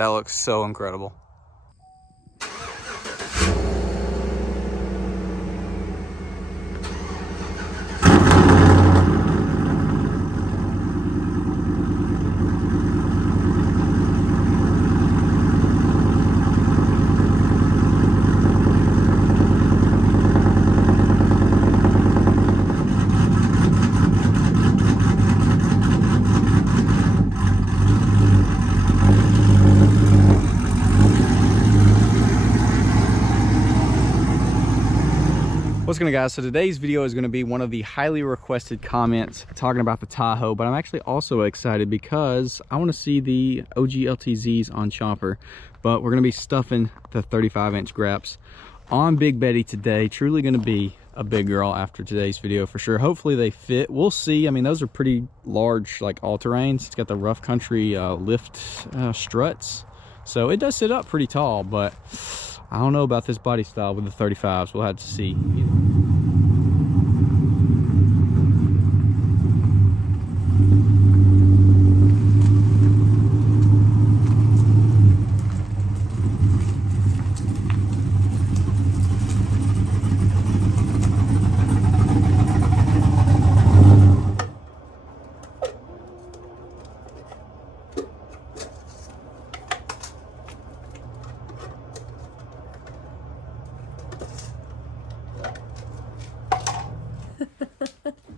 That looks so incredible. What's going on, guys? So today's video is going to be one of the highly requested comments talking about the Tahoe, but I'm actually also excited because I want to see the OG LTZs on chomper, but we're going to be stuffing the 35-inch graps on Big Betty today. Truly going to be a big girl after today's video for sure. Hopefully they fit. We'll see. I mean, those are pretty large, like all-terrains. It's got the rough country lift struts, so it does sit up pretty tall, but I don't know about this body style with the 35s. We'll have to see.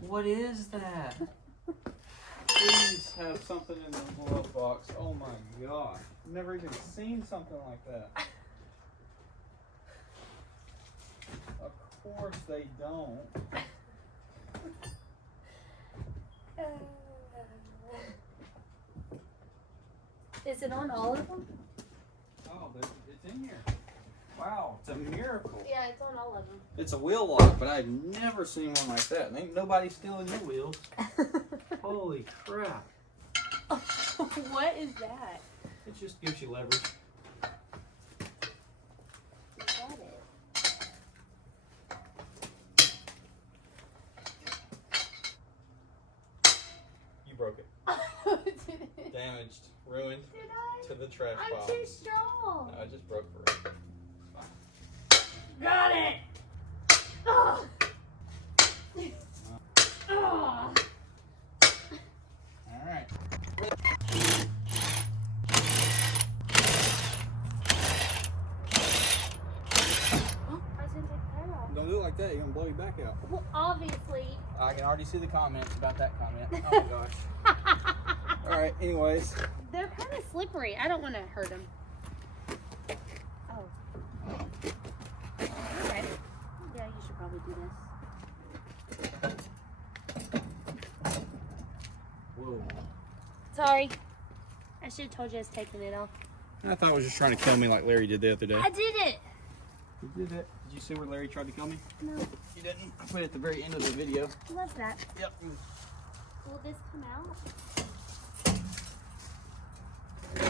What is that? Please have something in the glove box. Oh my gosh. Never even seen something like that. Of course they don't. Is it on all of them? Oh, it's in here. Wow, it's a miracle. Yeah, it's on all of them. It's a wheel lock, but I've never seen one like that. Ain't nobody stealing your wheels. Holy crap. What is that? It just gives you leverage. Is that it? You broke it. Damaged, ruined, Did I? to the trash I'm pile. too strong. No, I just broke for it. Got it. Oh. Oh. Alright. Don't do it like that, you're gonna blow your back out. Well, obviously. I can already see the comments about that comment. Oh my gosh. Alright, anyways. They're kind of slippery. I don't want to hurt them. Oh. Okay. Yeah, you should probably do this. Whoa. Sorry. I should have told you I was taking it off. I thought it was just trying to kill me like Larry did the other day. I did it. You did it. Did you see where Larry tried to kill me? No. You didn't. I put it at the very end of the video. Love that. Yep. Will this come out? Is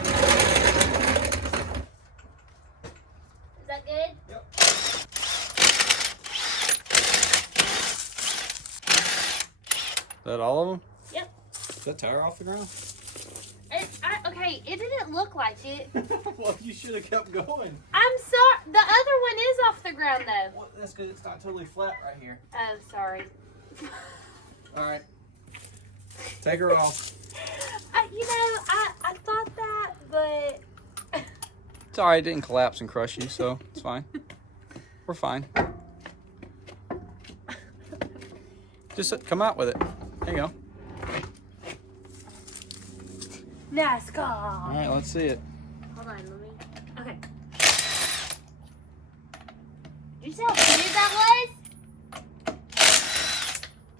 that good? Yep. Is that all of them? Yep. Is that tire off the ground? Okay, it didn't look like it. Well, you should have kept going. I'm sorry. The other one is off the ground, though. Well, that's because it's not totally flat right here. Oh, sorry. All right. Take her off. I thought that, but... It's all right. It didn't collapse and crush you, so it's fine. We're fine. Just come out with it. There you go. NASCAR. All right, let's see it. Hold on, let me... Okay. Did you see how big that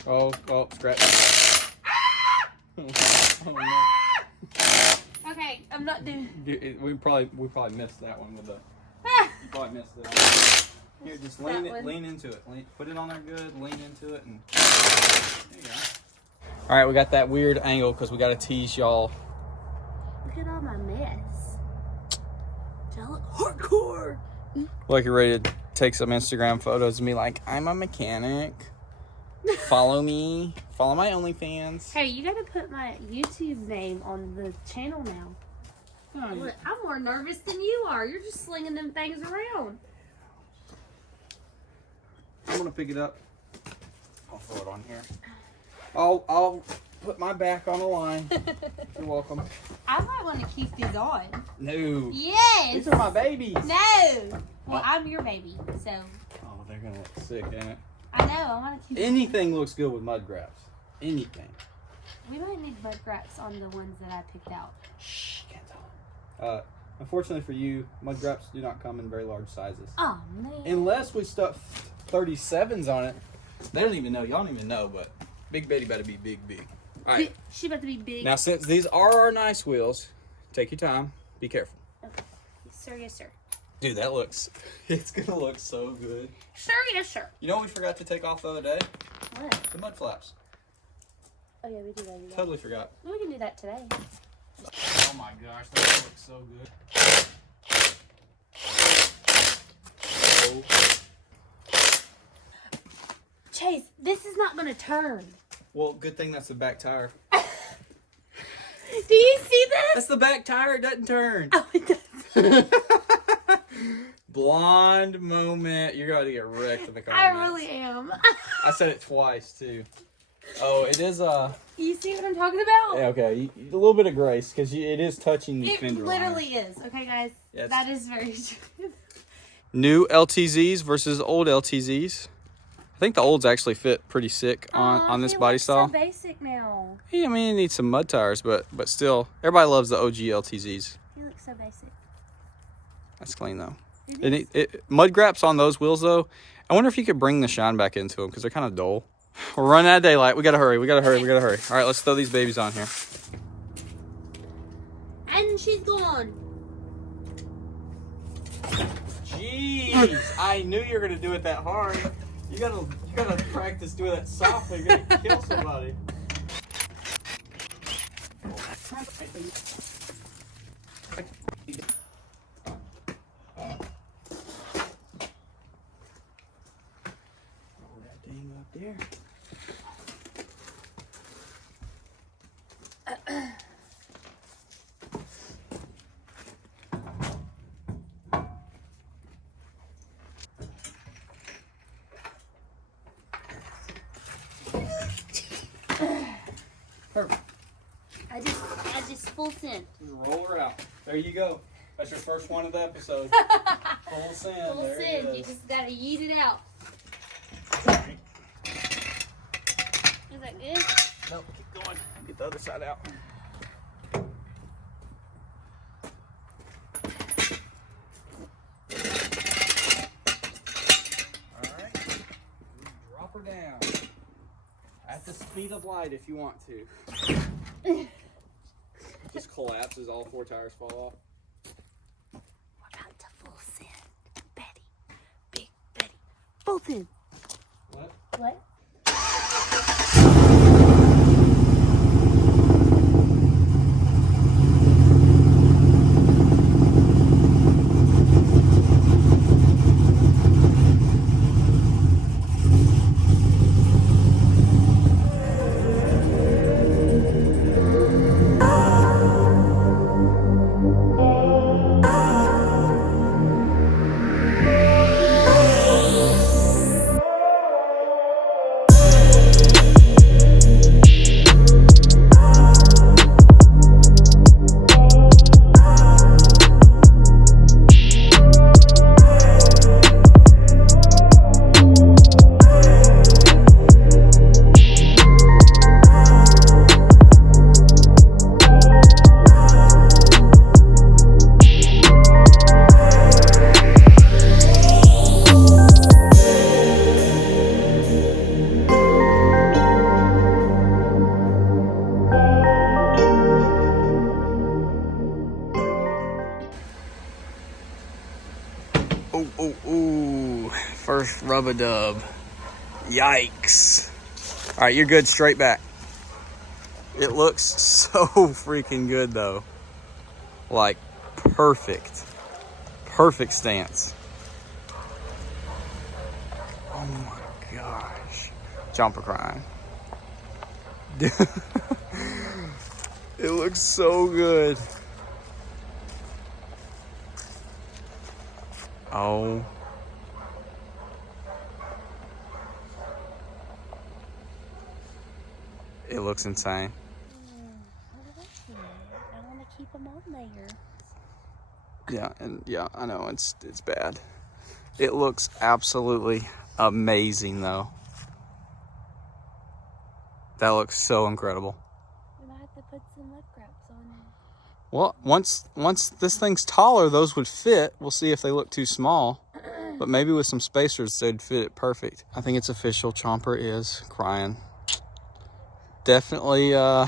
was? Oh, scratch. Oh, no. Okay, I'm not doing... We probably missed that one with the... You probably missed that one. Here, just lean into it. Put it on there good, lean into it, and... There you go. All right, we got that weird angle because we got to tease y'all. Look at all my mess. Do I look hardcore? Like you're ready to take some Instagram photos of me like, I'm a mechanic. Follow me. Follow my OnlyFans. Hey, you gotta put my YouTube name on the channel now. Look, I'm more nervous than you are. You're just slinging them things around. I'm gonna pick it up. I'll throw it on here. I'll put my back on the line. You're welcome. I might want to keep these on. No. Yes. These are my babies. No. Well, I'm your baby, so. Oh, they're gonna look sick, ain't it? I know. I want to keep. Anything looks good with mud grabs. Anything. We might need mud graps on the ones that I picked out. Shh, can't tell. Unfortunately for you, mud grabs do not come in very large sizes. Oh man. Unless we stuff 37s on it. They don't even know. Y'all don't even know, but Big Betty better be big. All right. She about to be big. Now, since these are our nice wheels, take your time. Be careful. Okay. Sir, yes, sir. Dude, that looks, it's gonna look so good. Sir, yes, sir. You know what we forgot to take off the other day? What? The mud flaps. Oh yeah, we do that. Totally forgot. We can do that today. Oh my gosh, that looks so good. Chase, this is not gonna turn. Well, good thing that's the back tire. Do you see this? That's the back tire. It doesn't turn. Oh, it does. Blonde moment. You're going to get wrecked in the comments. I really am. I said it twice, too. Oh, it is, You see what I'm talking about? yeah, okay. A little bit of grace, because it is touching the fender It literally is. Okay, guys? Yes. That is very true. New LTZs versus old LTZs. I think the olds actually fit pretty sick on this body style. So basic now. Yeah, I mean, it needs some mud tires, but still, everybody loves the OG LTZs. He looks so basic. That's clean, though. It Mud graps on those wheels, though. I wonder if you could bring the shine back into them, because they're kind of dull. We're running out of daylight. We got to hurry. We got to hurry. All right, let's throw these babies on here. And she's gone. Jeez, I knew you were going to do it that hard. You gotta practice doing that softly. You're gonna kill somebody. Roll that thing up there. Perfect. I just full send. Just roll her out. There you go. That's your first one of the episode. Full send. Full There it send. is. You just gotta yeet it out. Right. Is that good? Nope, keep going. Get the other side out. Alright. Drop her down. At the speed of light if you want to. Just collapses, all four tires fall off. We're about to full send. Betty. Big Betty. Full send. What? What? Ooh. First rub-a-dub. Yikes. All right, you're good. Straight back. It looks so freaking good, though. Like, perfect. Perfect stance. Oh my gosh. Chomper crying. It looks so good. Oh. It looks insane. I want to keep them on there. Yeah, and yeah, I know it's bad. It looks absolutely amazing though. That looks so incredible. We might have to put some lip wraps on there. Well, once this thing's taller, those would fit. We'll see if they look too small. But maybe with some spacers, they'd fit it perfect. I think it's official. Chomper is crying. Definitely a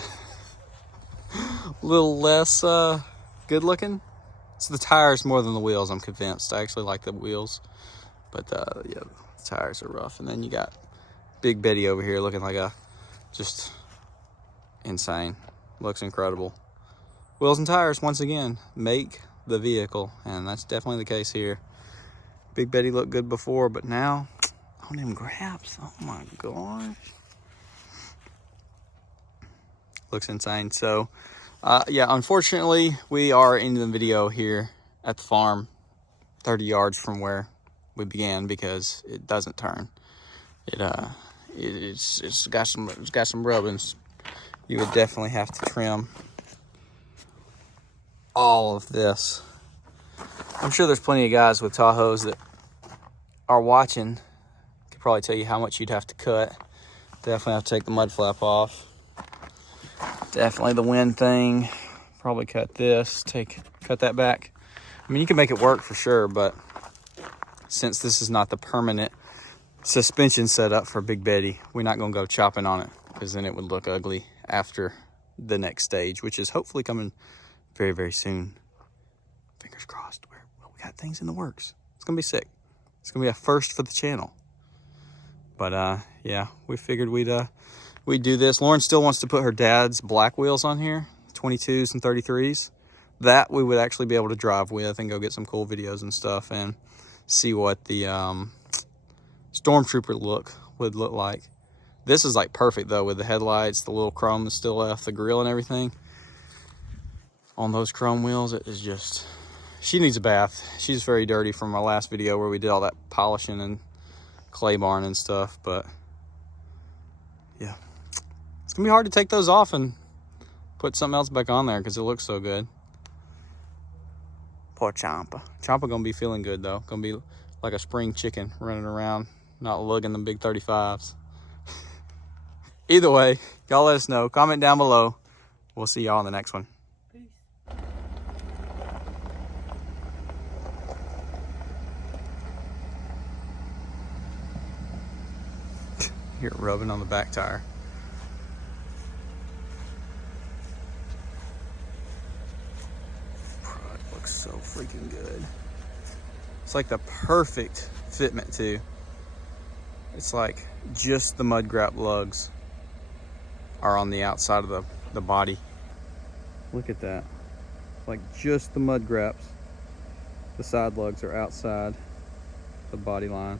little less good looking. It's the tires more than the wheels, I'm convinced. I actually like the wheels. But yeah, the tires are rough. And then you got Big Betty over here looking like a just insane. Looks incredible. Wheels and tires, once again, make the vehicle. And that's definitely the case here. Big Betty looked good before, but now, on them grabs, oh my gosh. Looks insane. So, yeah, unfortunately, we are ending the video here at the farm, 30 yards from where we began, because it doesn't turn. It's got some rubbings. You would definitely have to trim all of this. I'm sure there's plenty of guys with Tahoes that are watching. Could probably tell you how much you'd have to cut. Definitely have to take the mud flap off. Definitely the wind thing. Probably cut this, cut that back. I mean, you can make it work for sure, but since this is not the permanent suspension setup for Big Betty, we're not gonna go chopping on it, because then it would look ugly after the next stage, which is hopefully coming very, very soon. Fingers crossed. We got things in the works. It's gonna be sick. It's gonna be a first for the channel. But yeah, we figured we'd do this. Lauren still wants to put her dad's black wheels on here, 22s and 33s. That we would actually be able to drive with and go get some cool videos and stuff and see what the Stormtrooper look would look like. This is like perfect though, with the headlights, the little chrome that's still left, the grill and everything. On those chrome wheels, it is just, she needs a bath. She's very dirty from our last video where we did all that polishing and clay barn and stuff, but yeah. It's gonna be hard to take those off and put something else back on there because it looks so good. Poor Chomper. Chomper gonna be feeling good though. Gonna be like a spring chicken running around, not lugging the big 35s. Either way, y'all let us know. Comment down below. We'll see y'all in the next one. Peace. Hear it rubbing on the back tire. It looks so freaking good. It's like the perfect fitment too. It's like just the mud grab lugs are on the outside of the body. Look at that. Like just the mud graps. The side lugs are outside the body line.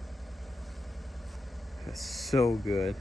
That's so good.